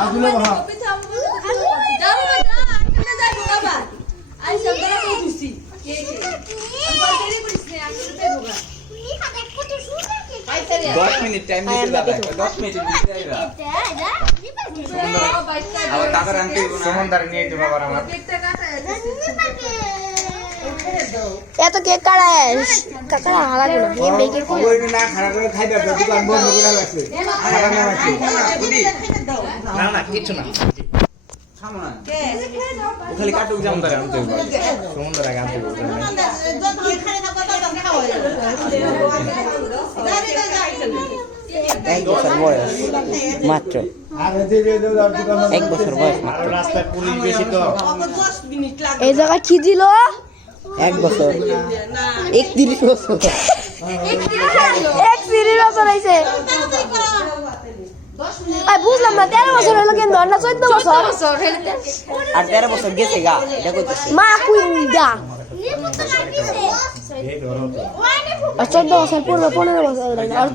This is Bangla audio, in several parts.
আগুলো বাবা দশ মিনিট টাইম দিতে দাদা 10 মিনিট আবার টাকার আনতে দিব না সমন্দার নিয়ে যাবো আবার আমার এত কেক কাটাস কাকারা হালা গুলো এই বেকে কই ওই না খারাপ করে খাইবে দোকান বন্ধ করে রাখছে খারাপ না আছে না না কিছু না থামো না খালি কাটুক জাম ধরে আনতে হবে সমন্দার আগে আনতে বলতে এক বছর বয়স মাত্র আরে যে দোকান 1 বছর বয়স মাত্র রাস্তায় পুলিশ বেশি তো এই জায়গা কি দিল 1 বছর 31 বছর এক সিরিজ বছর হইছে আই বুঝলাম না 13 বছর হলো কেন না 14 বছর আর 13 বছর গেছে গা এটা কইতেছে মা কুইন্দা আর 14 বছর পূর্বে 15 বছর আর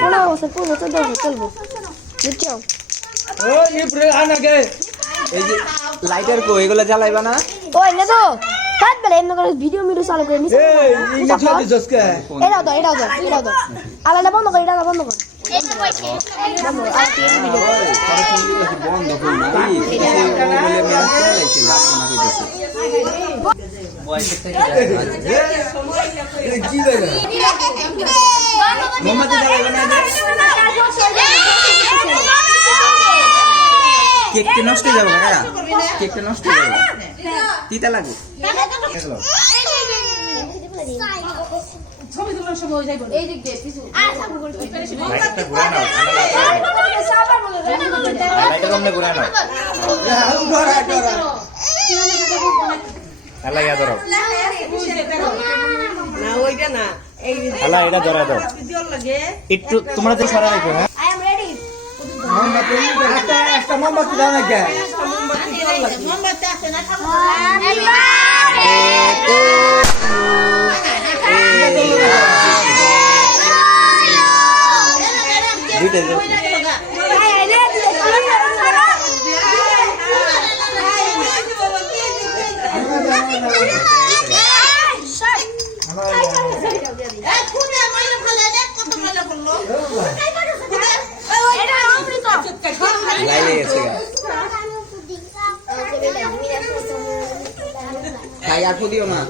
15 বছর পূর্বে 14 বছর চলবো বুঝছো ওই ইব্রে আনাকে এই যে লাইটার কো এগুলা জ্বালাইবা না ওই না তো কাট বেলে এমন করে ভিডিও চালু করে নিছে এই ইংলিশ হতে জসকে এটা দাও আলাদা বন্ধ কর এটা বন্ধ কর আর কি ভিডিও বন্ধ কই না এই বলে মেয়াদ চালাইছে লাগবে না কইতেছে বয়সে থেকে এই কি দেবে মোমবাতি জ্বালাইবা না কেকটা নষ্ট হয়ে যাবে কাকা কেকটা নষ্ট হয়ে যাবে তিতা লাগে ছবি তোলার সময় যাইব এই দিক দিয়ে কিছু লাইটটা ঘুরে নাও লাইটটা কমনে ঘুরে নাও আল্লাহ ইয়া ধরো না ওইটা না এই আল্লাহ এটা ধরা দাও একটু তোমরা তো সরা রাখো হ্যাঁ আই এম রেডি মোমবাতি একটা মোমবাতি দাও না কে মোমবাতি আছে না দুইটা লাইলে গেছে গা খাই আর ফুদিও না